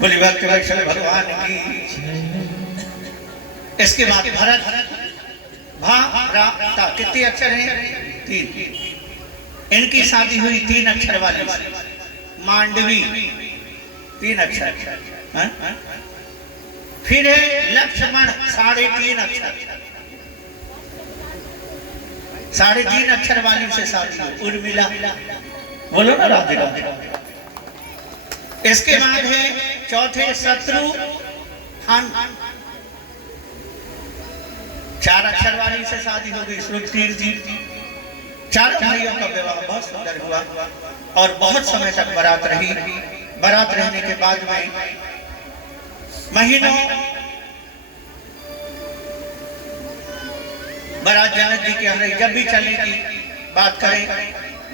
बोली भक्त वत्सल भगवान की। इसके बाद भरत भा रा ता कितने अक्षर हैं? 3। इनकी शादी हुई 3 अक्षर वाली मांडवी, 3 अक्षर। फिर है लक्ष्मण 3.5 अक्षर, 3.5 अक्षर वाली से शादी उर्मिला। बोलो ना राधे राधे। इसके बाद है चौथे शत्रुघ्न, 4 अक्षर वाली से शादी हो गई श्रुतकीर जी। 4 भाइयों का विवाह बहुत सुंदर हुआ और बहुत समय तक बारात रही। बारात रहने के बाद में महीनों बारात जनक जी के यहाँ रही। जब भी चलने की बात करें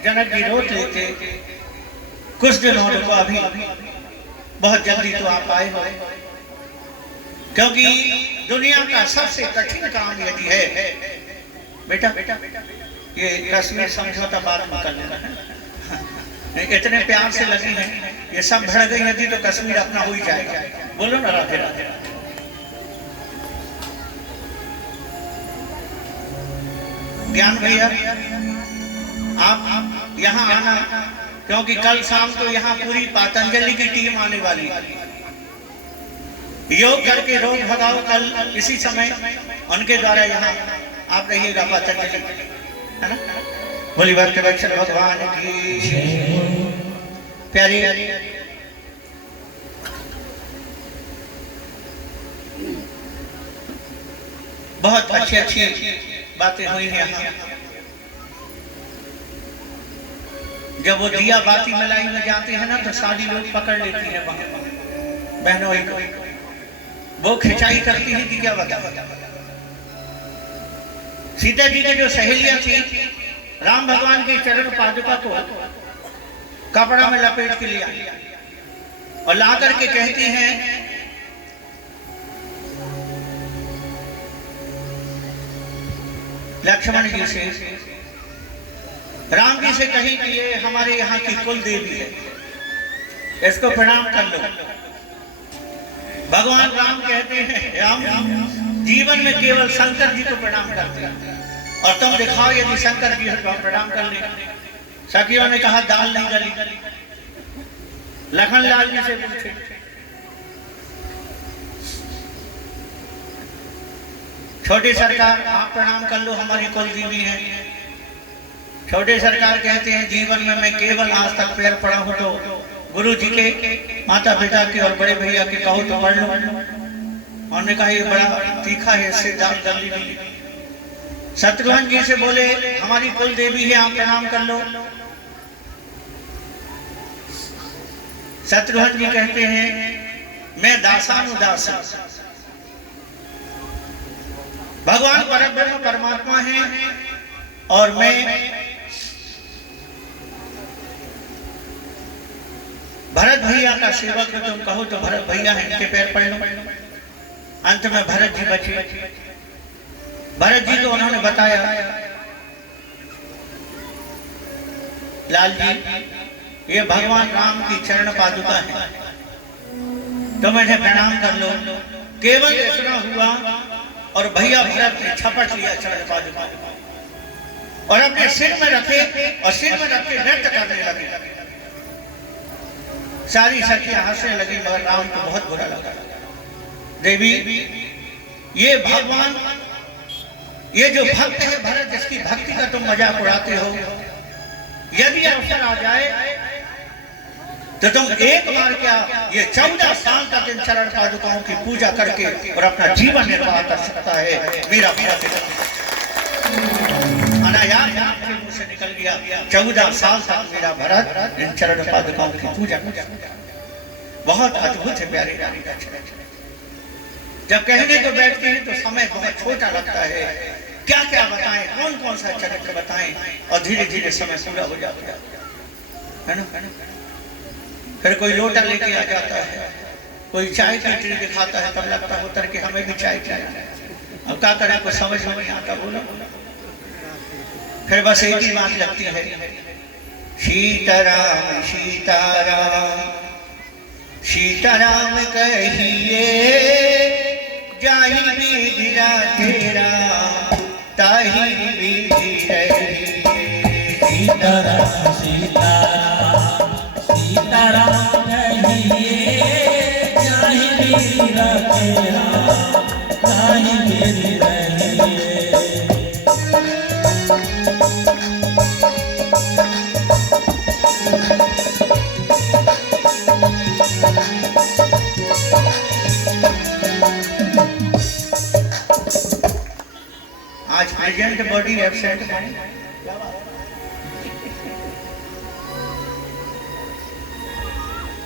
जनक जी रोक लेते, कुछ दिन हो रुको, अभी बहुत जल्दी तो आप आए हो, क्योंकि दुनिया का सबसे कठिन काम यदि है बेटा ये कश्मीर समझौता बात में कर लेना है। इतने प्यार से लगी हैं, ये सब भड़ गई यदि तो कश्मीर अपना हो ही जाएगा। बोलो ना राधे राधे। ज्ञान भैया आप यहाँ आना, क्योंकि कल शाम को यहाँ पूरी पतंजलि की टीम आने वाली है। योग करके रोग भगाओ, कल इसी समय उनके द्वारा यहाँ आप रहिएगा पतंजलि, है ना। बोली भक्त वत्सल भगवान की। प्यारी बहुत अच्छी अच्छी बातें हुई हैं यहाँ। जब वो दिया बाती मलाई में जाते हैं ना तो सारी लोग पकड़ लेती है बहनों को, वो खिंचाई करती है कि क्या बता। सीता जी की जो सहेलियां थी राम भगवान के चरण पादुका को कपड़ा में लपेट के लिया और ला करके कहती हैं लक्ष्मण जी से, राम जी से कहीं कि ये हमारे यहाँ की कुल देवी है, इसको प्रणाम कर लो। भगवान राम कहते हैं राम जीवन में केवल शंकर जी को प्रणाम करते हैं, और तुम दिखाओ यदि शंकर जी हो तो हम प्रणाम कर ले। सखियों ने कहा दाल नहीं गली। लखन लाल जी से पूछे, छोटी सरकार आप प्रणाम कर लो, हमारी कुल देवी है। छोटे सरकार कहते हैं जीवन में मैं केवल आज तक पैर पड़ा हूं तो गुरु जी के, माता पिता के और बड़े भैया के कहो तो पढ़ लो। उन्होंने कहा ये बड़ा तीखा है, इससे दाल जल्दी नहीं। शत्रुघ्न जी से बोले हमारी कुल देवी है, आप प्रणाम कर लो। शत्रुघ्न जी कहते हैं मैं दासानुदास, भगवान परब्रह्म परमात्मा है और मैं भरत भैया का सेवक है। तुम कहो तो भरत भैया है, इनके पैर पड़ लो। अंत में भरत जी बचे। भरत जी को उन्होंने बताया लाल जी ये भगवान राम की चरण पादुका है, तुम इन्हें प्रणाम कर लो। केवल इतना हुआ और भैया भरत ने छपट लिया चरण पादुका और अपने सिर में रखे और सिर में रख के नृत्य करने लगे। सारी सखियां हंसने लगी, मगर राम को बहुत बुरा लगा। देवी ये भगवान, ये जो भक्त है भरत, जिसकी भक्ति का तुम मजाक उड़ाते हो, यदि अवसर आ जाए तो तुम एक बार क्या ये 14 साल तक इन चरण पादुकाओं की पूजा करके और अपना जीवन निर्वाह कर सकता है। मेरा भरत अनायास आपके मुंह से निकल गया, 14 साल तक मेरा भरत इन चरण पादुकाओं की पूजा कर। बहुत अद्भुत है प्यारे रानी का चरण। जब कहने को बैठते हैं तो समय बहुत छोटा लगता है, क्या क्या बताएं, कौन कौन सा चरित्र बताएं, और धीरे धीरे समय पूरा हो जाता है ना। फिर कोई लोटा लेके आ जाता है, कोई चाय की ट्रे दिखाता है, तब लगता है उतर के हमें भी चाय पिलाना। अब क्या करें, कुछ समझ में नहीं आता। बोलो फिर बस एक ही बात लगती है, सीताराम सीताराम सीताराम कहिए जाहि विधिरा तेरा ताहि विधि रहिए। सीताराम सीताराम सीताराम कहिए जाहि विधिरा तेरा ताहि विधि रहिए। आज प्रेजेंट बॉडी एब्सेंट माइंड।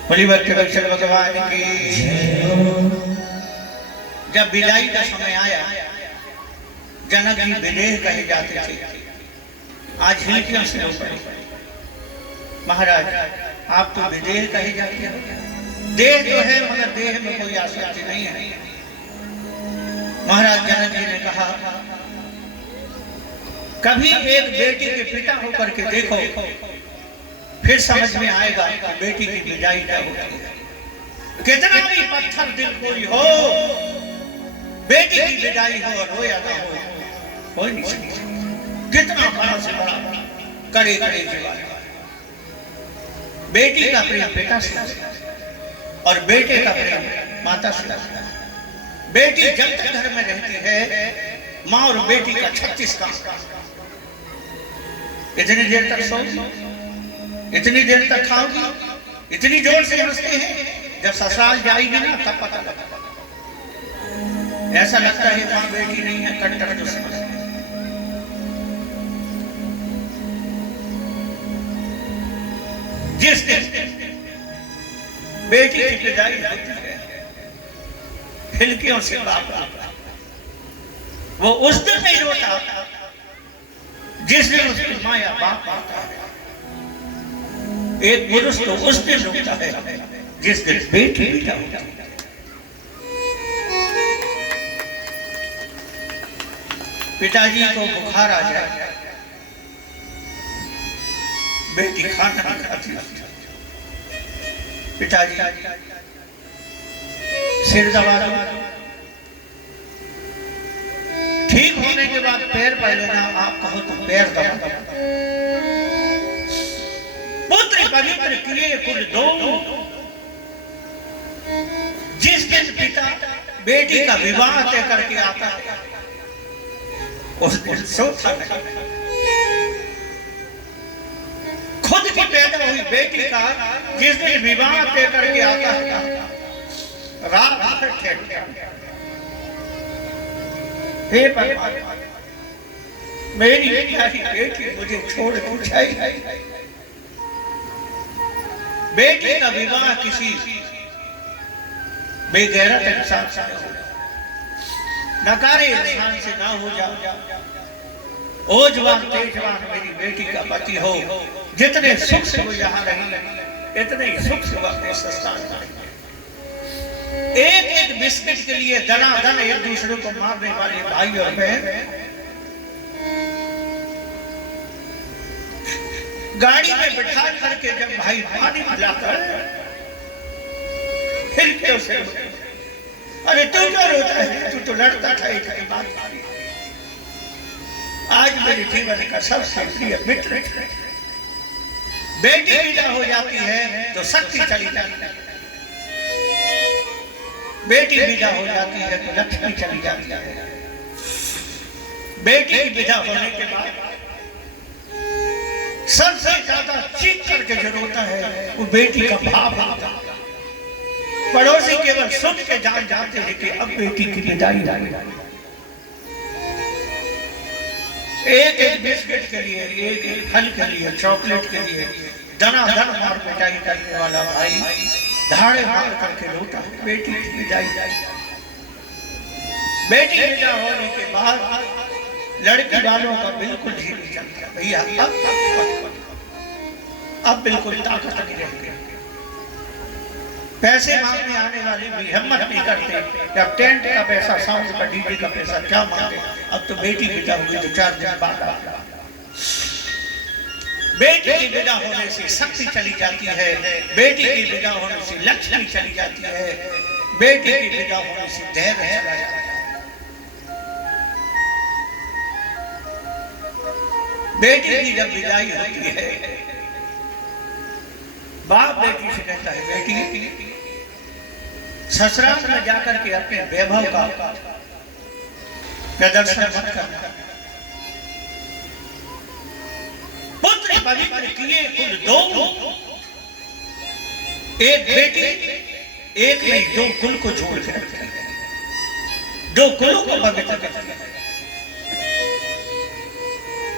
बलिवक्षल भगवान की। जब विदाई का समय आया, जनक जी विदेह कहे जाते थे, आज हिलकियों से ऊपर महाराज आप तो विदेह कहे जाते हो। देह तो है मगर देह में कोई आसक्ति नहीं है। महाराज जनक जी ने कहा कभी एक बेटी के पिता होकर के देखो, फिर समझ में आएगा कि बेटी की विदाई क्या होती है। कितना भी पत्थर दिल कोई हो, बेटी की विदाई हो और रोया ना हो, कोई नहीं सकता। कितना बड़ा से बड़ा करे करे बेटी का प्रेम बेटा से और बेटे का प्रेम माता से। बेटी जब तक घर में रहती है, माँ और बेटी का 36 काम। इतनी देर तक सोगी, इतनी देर तक खाओगी, इतनी जोर से हंसते हैं। जब ससुराल जाएगी ना तब पता लगता, ऐसा लगता है माँ बेटी नहीं है, कट्टर दुश्मन है। जिस दिन बेटी की विदाई होती है, हिलकियों से बाप आता, वो उस दिन नहीं रोता जिस दिन उसकी माया बाप आता है। एक पुरुष तो उस दिन रोता है जिस दिन बेटी विदा होती है। पिताजी को बुखार आ जाए, बेटी खाना नहीं खाती, पिताजी सिर दबा दो, ठीक होने के बाद पैर पा लेना, आप कहो तो पैर दबा। पुत्र पवित्र किए कुल दो, जिस दिन पिता बेटी का विवाह तय करके आता है, उस दिन सोता नहीं। खुद की पैदा हुई बेटी का जिस दिन विवाह तय करके आता है, रात भर ठहरता। हे परमात्मा, मेरी प्यारी बेटी मुझे छोड़ के जाएगी। बेटी का विवाह किसी बेगैरत इंसान से न हो, नकारे इंसान से ना हो जाओ। ओ जवान तेजवान मेरी बेटी का पति हो, जितने सुख से वो यहाँ रही, इतने ही सुख से वो अपने सस्तान करेंगे। एक एक बिस्किट के लिए दनादन एक दूसरे को मारने वाले भाई और बहन गाड़ी में बिठा करके जब भाई पानी पिलाता है, फिर क्यों से अरे तू क्यों रोता है, तू तो लड़ता था एक बात। आज मेरे जीवन का सबसे प्रिय मित्र बेटी विदा हो जाती है तो शक्ति चली जाती है, बेटी विदा हो जाती है तो लक्ष्मी चली जाती है। बेटी विदा होने के बाद सबसे ज्यादा चीख करके जो रोता है वो बेटी का भाव होता है। पड़ोसी केवल सुन के जान जाते हैं कि अब बेटी की विदाई हो। एक एक बिस्किट के लिए, एक एक फल के लिए, चॉकलेट के लिए दनादन मार पिटाई करने वाला भाई धाड़े मार करके रोता है बेटी की विदाई। बेटी विदा होने के बाद लड़की वालों का बिल्कुल ही नहीं चलता, भैया अब बिल्कुल ताकत नहीं रहती। पैसे मांगने आने वाले भी हिम्मत नहीं करते, जब टेंट का पैसा, साउंड का, डीजे का पैसा क्या मांगे। अब तो बेटी विदा हुई तो 4 दिन बाद बेटी की विदा होने से शक्ति चली जाती है, बेटी की विदा होने से लक्ष्मी चली जाती है, बेटी की विदा होने से धैर्य चला जाता है। बेटी की जब विदाई होती है, बाप बेटी से कहता है, बेटी ससुराल में जाकर के अपने वैभव का प्रदर्शन मत करना। पुत्र पवित्र किए कुल दो, एक बेटी एक नहीं दो कुल को छोड़ के रखती है, दो कुलों को पवित्र करती है।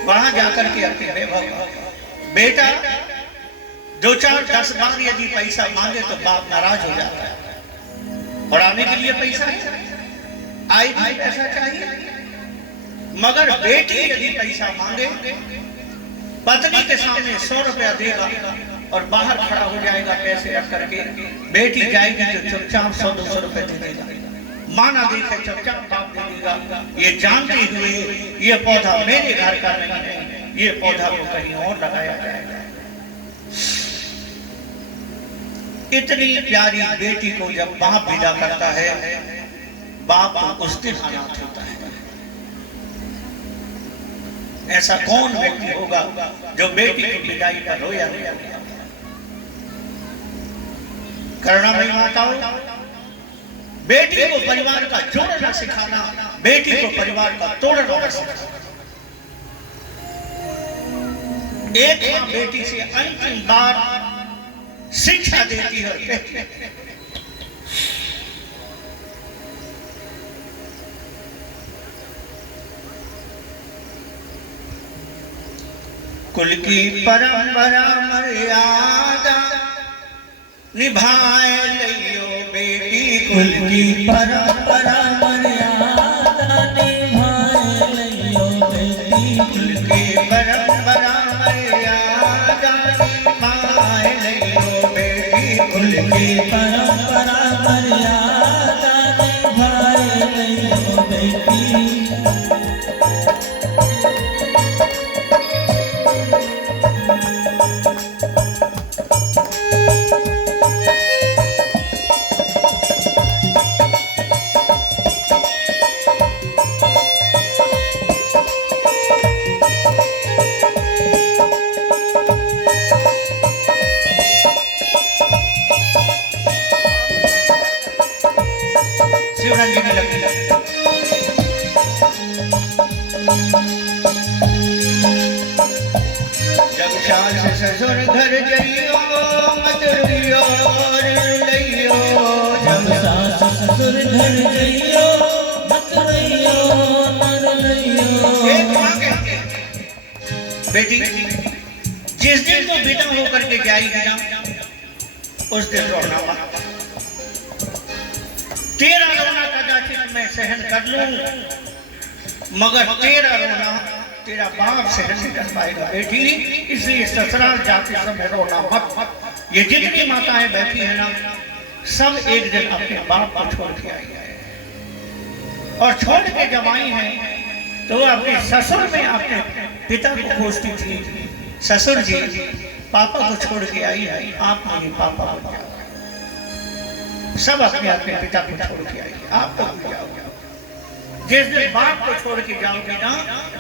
वहां जाकर के अपने वैभव का बेटा 2-4-10 बार यदि पैसा मांगे तो बाप नाराज हो जाता है, और आने के लिए पैसा है, आई भाई पैसा चाहिए। मगर बेटी यदि पैसा मांगे, पत्नी के सामने 100 रुपया देगा और बाहर खड़ा हो जाएगा पैसे रख करके, बेटी जाएगी तो चुपचाप 100-200 रुपए दे देगा, माना देखे चुपचाप बाप दे देगा, ये जानते हुए ये पौधा मेरे घर का नहीं है, ये पौधा को कहीं और लगाया जाएगा। इतनी प्यारी बेटी को जब बाप विदा करता है, बाप तो उस दिन अनाथ होता है। ऐसा कौन व्यक्ति होगा जो बेटी की विदाई पर रोया रोया? करुणामयी माताओं, बेटी को परिवार का जोड़ना सिखाना, बेटी को परिवार का तोड़ना सिखाना। एक मां बेटी से अंतिम बार शिक्षा देती है, कुल की परंपरा मर्यादा निभाए लियो बेटी, कुल की परंपरा मर्यादा निभाए लियो बेटी, कुल की परंपरा मर्यादा निभाए लियो बेटी, कुल की परंपरा मर्यादा निभाए लियो बेटी। जब सास ससुर घर जइयो मत रुइयो और लइयो, जब सास ससुर घर जइयो मत रोइयो नर लइयो। एक मां कहती है, बेटी जिस दिन तो विदा होकर के जाएगी ना, उस दिन रोना मत। तेरा रोना कदाचित मैं सहन कर लूं, मगर तेरा रोना तेरा बाप सहन नहीं कर पाएगा बेटी, इसलिए ससुराल जाते समय रोना मत। ये जितनी माताएं बैठी है ना, सब एक दिन अपने बाप को छोड़ के आई है, और छोड़ के जब आई है तो वो अपने ससुर में अपने पिता को खोजती थी, ससुर जी पापा को छोड़ के आई है, आप मेरे पापा बन जाओ। सब अपने अपने पिता को छोड़ के आई, आप तो भूल जाओगे। जिस दिन बाप को छोड़ के जाओगे ना,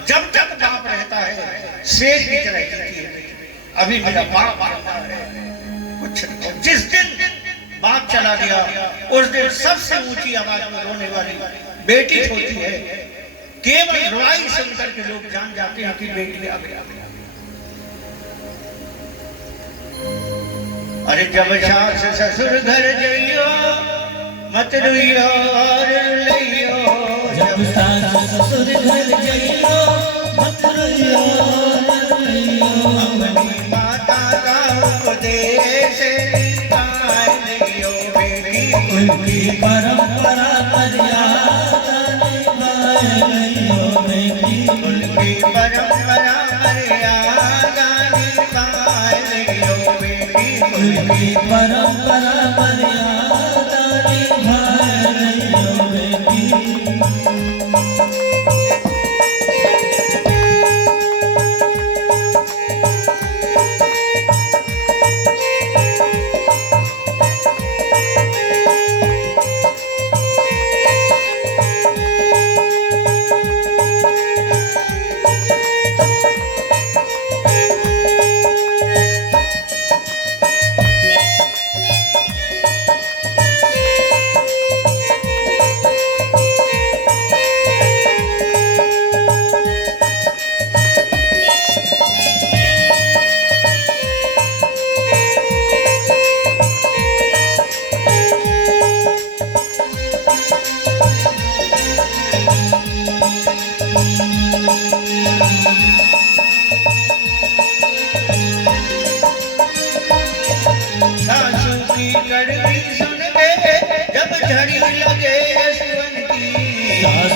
जब तक बाप रहता है शेर की तरह जीती है, अभी मेरा बाप रहता है कुछ नहीं। जिस दिन बाप चला गया, उस दिन सबसे ऊंची आवाज में रोने वाली बेटी होती है। केवल रुआई सुनकर के लोग जान जाते हैं कि बेटी आ गया। अरे जब सास ससुर घर जइयो मत रुइयो और लइयो, जब सास ससुर घर जइयो मत रोइयो नर लइयो। अपनी माता का उपदेश निभाए लियो बेटी, कुल की परंपरा मर्यादा निभाए लियो बेटी, कुल की परंपरा मर्यादा निभाए लियो बेटी, कुल की परंपरा मर्यादा निभाए लियो बेटी।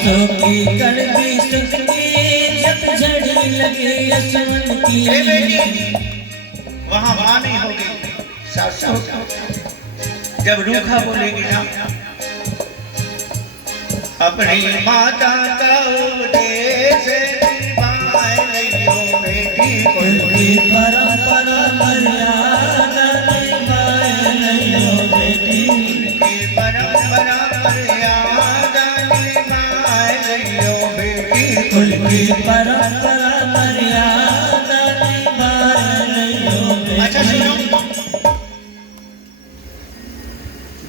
बरसों की कड़वी सुनती जब झड़ी लगी यशवंत की ए बेटी वहां मां नहीं होगी सासू जब रूखा बोलेगी ना अपनी माता का उपदेश निभाए लियो बेटी कुल की परंपरा मर्यादा निभाए लियो बेटी की परंपरा मर्यादा निभाए लियो बेटी कुल की परंपरा मर्यादा निभाए लियो बेटी। अच्छा सुनो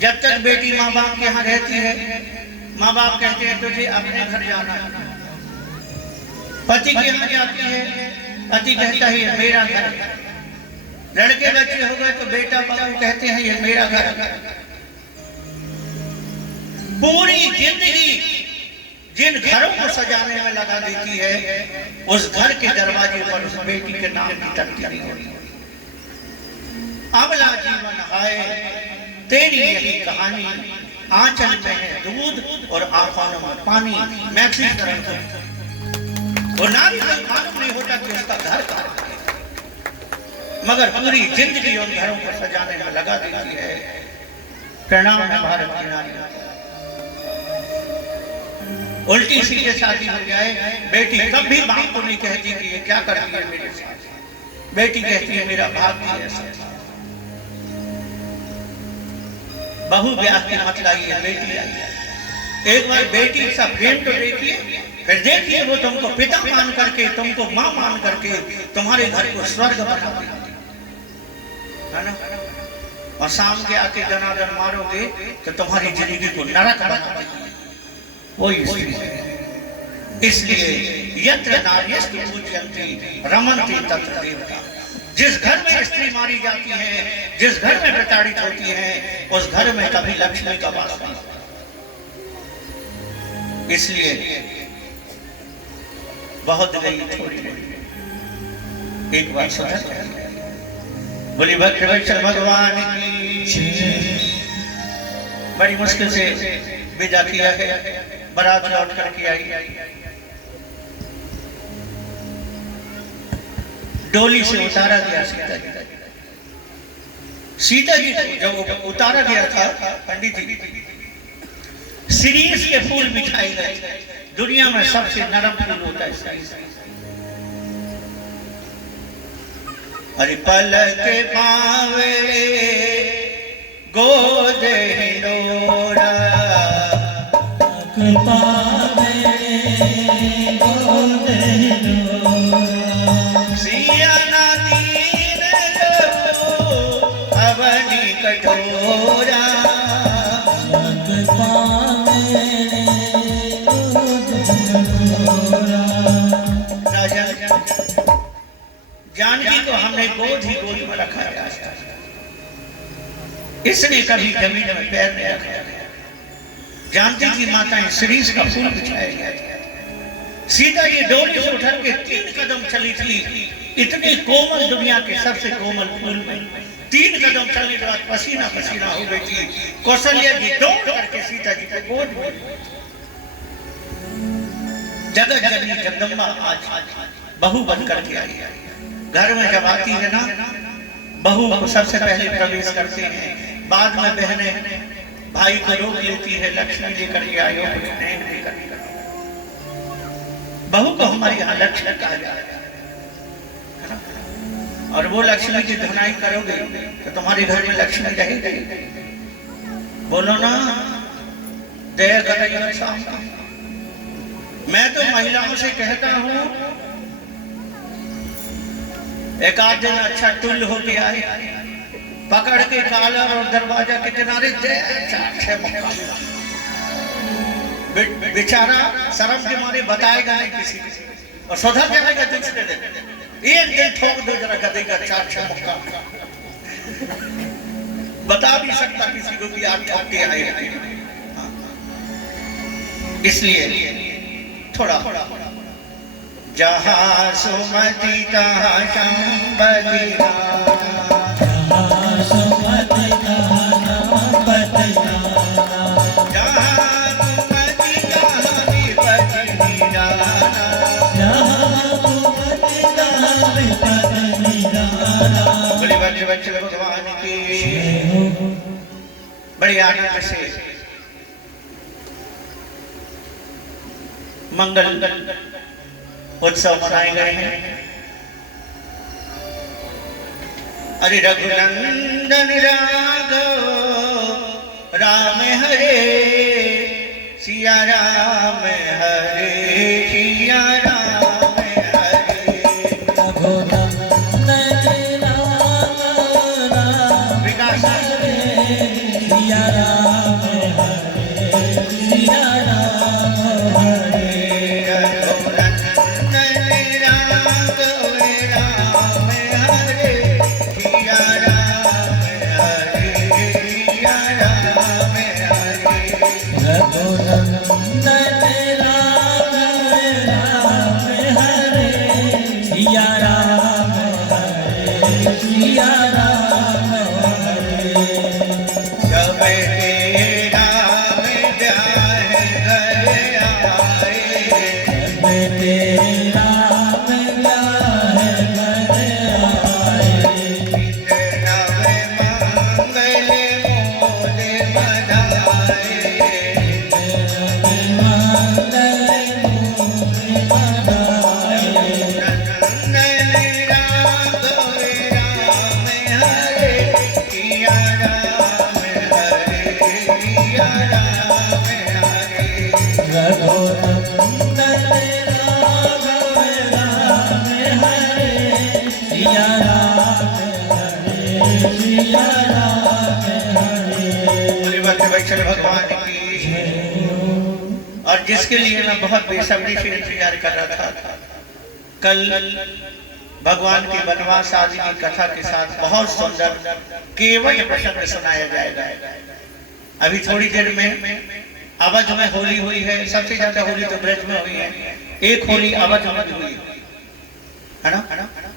जब तक बेटी माँ बाप के यहाँ रहती है माँ बाप कहते हैं तुझे अपने घर जाना है पति के यहाँ जाती है पति कहता है ये मेरा घर है लड़के बच्चे हो गए तो बेटा बाबू कहते हैं ये मेरा घर है पूरी जिंदगी जिन घरों को सजाने में लगा देती है उस घर के दरवाजे पर उस बेटी के नाम की तकदीर होती है अबला जीवन हाय तेरी यही कहानी आंचल में है दूध और आंखों में पानी मैथिली तरह वो नारी को मालूम नहीं होता कि उसका घर कहाँ है मगर पूरी जिंदगी उन घरों को सजाने में लगा देती है। प्रणाम है भारत की नारी उल्टी सीधे शादी हो जाए बेटी कभी बाप को नहीं कहती कि ये क्या करती है मेरे साथ बेटी कहती है मेरा भाग्य ऐसा बहू ब्याह की मत लाइए बेटी लाइए एक बार बेटी सा प्रेम तो देखिए फिर देखिए वो तुमको पिता मान करके तुमको मां मान करके तुम्हारे घर को स्वर्ग बना देगी है ना और शाम के आके दनादन मारोगे तो तुम्हारी जिंदगी को नरक बना देगी वही इसलिए यत्र नार्यस्तु पूज्यन्ते रमन्ते तत्र देवता जिस घर में स्त्री मारी जाती है जिस घर में प्रताड़ित होती है उस घर में कभी लक्ष्मी का वास नहीं इसलिए बहुत गई थोड़ी नहीं एक बार सुधर बोली भद्रवक्षर भगवान की बड़ी मुश्किल से विदा किया है बारात लौट करके आई डोली से उतारा गया सीता जी जब उतारा गया था पंडित जी सीरीज के फूल बिछाए गए दुनिया में सबसे नरम फूल होता है अरे पलक पावे गोद हिंडोरा सिया दीन अवनी कठोरा जानकी को हमने गोद ही गोद में रखा है इसने कभी जमीन में पैर नहीं रखा जानकी की माताएं सीरीज का फूल बिछाया गया सीता जी डोली से उठर के 3 कदम चली थी इतने कोमल दुनिया के सबसे कोमल फूल में 3 कदम चलने के बाद पसीना पसीना हो गई थी कौशल्या जी दौड़ करके सीता जी को गोद में जगत जननी जगदम्बा आज बहू बनकर के आई घर में जब आती है ना बहू को सबसे पहले प्रवेश करते हैं बाद में बहनें भाई को रोक लेती है लक्ष्मी लेकर के आयो बहू को हमारे यहाँ लक्ष्मी कहा जाता है और वो लक्ष्मी की धुनाई करोगे तो तुम्हारे घर में लक्ष्मी रहेगी बोलो ना दया करेगा मैं तो महिलाओं से कहता हूँ एक आध दिन अच्छा टुल हो गया है पकड़ के कॉलर और दरवाजा के किनारे बेचारा शर्म के मारे बताएगा नहीं किसी और सुधर जाएगा दूसरे दिन एक दिन ठोक दो जरा गधे का 4-6 मुक्का बता भी सकता किसी को कि आप ठोक के आए इसलिए थोड़ा जहाँ सुमति तहाँ संपत्ति जहाँ सुमति तहाँ विपत्ति बड़े आनंद से मंगल उत्सव मनाए गए हैं। अरे रघुनंदन राघव राम हरे सिया राम हरे सिया राम हरे। रघुनंदन राम राम विकास सिया राम हरे सिया राम हरे। रघुनंदन राघव राम हरे सिया राम हरे सिया राम हरे। रघुनंदन राम राम हरे सिया राम हरे सिया राम हरे। जब तेरा में ब्याह घर आए जब तेरा ब्याह घर आए नव मंगल मोद बधाए। नंदन राघव राम हरे सिया राम हरे सिया राम हरे। रघुनंदन राघव राम हरे सिया राम हरे सिया राम हरे। श्रीमद् वैष्णव भगवान की। और जिसके लिए मैं बहुत बेसब्री से इंतजार कर रहा था, कल भगवान के वनवास आदि की कथा के साथ बहुत सुंदर केवल प्रसंग सुनाया जाएगा। अभी थोड़ी देर में अवध में होली हुई है। सबसे ज्यादा होली तो ब्रज में हुई है। एक होली अवध में भी हुई है ना।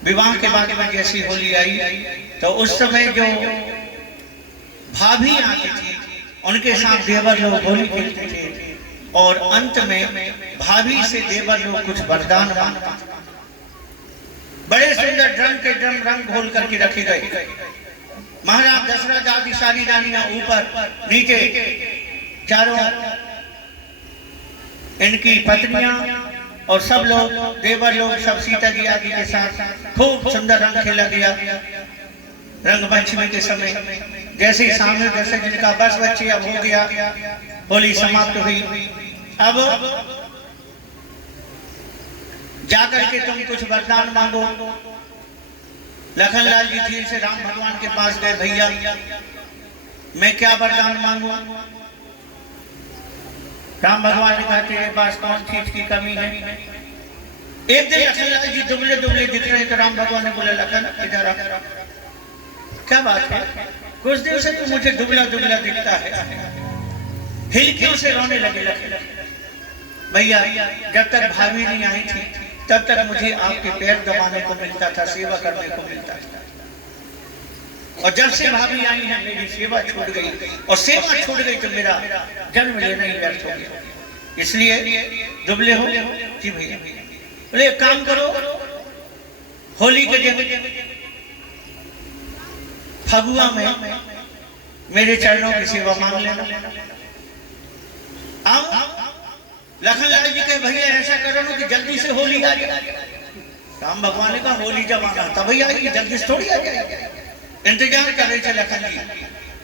विवाह के बाद में जैसी होली आई तो उस समय जो भाभी आती थी उनके साथ देवर लोग होली खेलते थे और अंत में भाभी से देवर लोग कुछ वरदान मांगते थे। बड़े सुंदर ड्रम के ड्रम रंग घोल करके रखे गए। महाराज दशरथ आदि सारी रानियां ऊपर नीचे चारों इनकी पत्नियां और सब लोग देवर लोग सब सीता जी आदि के साथ खूब सुंदर रंग खेला गया। रंग पंचमी के समय जैसे ही सामने दशरथ जी का बस बच्चे अब हो गया, होली समाप्त हुई। अब जाकर के तुम कुछ वरदान मांगो। लखनलाल जी धीरे से राम भगवान के पास गए, भैया मैं क्या वरदान मांगू। राम भगवान ने कहा तेरे पास कौन चीज की कमी है। एक दिन लखनलाल जी दुबले दुबले दिख रहे तो राम भगवान ने बोला लखन इधर आ, क्या बात है, कुछ दिन से तू मुझे दुबला दुबला दिखता है। हिलकियों से रोने लगे लखन। भैया जब तक भाभी नहीं आई थी तब तक मुझे आपके पैर दबाने को मिलता था, सेवा करने को मिलता था। और जब से भाभी आई है मेरी सेवा छूट गई और सेवा छूट गई तो मेरा जन्म लेना ही व्यर्थ हो गया। इसलिए दुबले हो जी भैया। बोले एक काम करो, होली के दिन फगुआ में मेरे चरणों की सेवा मांग लेना। लखनलाल जी के भैया ऐसा करो ना कि जल्दी से होली आ जाए। राम भगवान ने कहा होली जब आना तभी आएगी, जल्दी से थोड़ी आ जाएगी। इंतजार कर रहे थे लखन जी।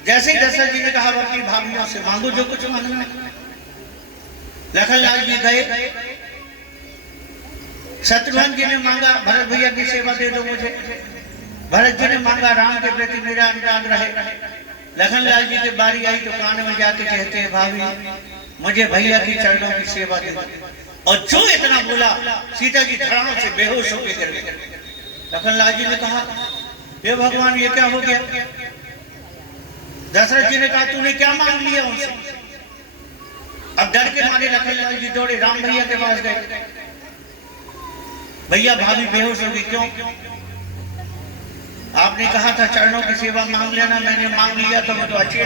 जैसे ही दशरथ जी ने कहा अपनी भाभियों से मांगो जो कुछ मांगना है। लखनलाल जी गए, शत्रुघ्न जी ने मांगा भरत भैया की सेवा दे दो मुझे। भरत जी ने मांगा राम के प्रति मेरा अनुराग रहे। लखनलाल जी की बारी आई तो कान में जाके कहते हैं भाभी मुझे भैया की चरणों की सेवा दे। और जो इतना बोला सीता जी धड़ाम से बेहोश होकर गिर गए। लखनलाल जी ने कहा हे भगवान ये क्या हो गया। दशरथ जी ने कहा तूने क्या मांग लिया उनसे। अब डर के मारे लखनलाल जी दौड़े राम भैया के पास गए। भैया भाभी बेहोश हो गई। क्यों? आपने कहा था चरणों की सेवा मांग लेना, मैंने मांग लिया तो वो तो अच्छी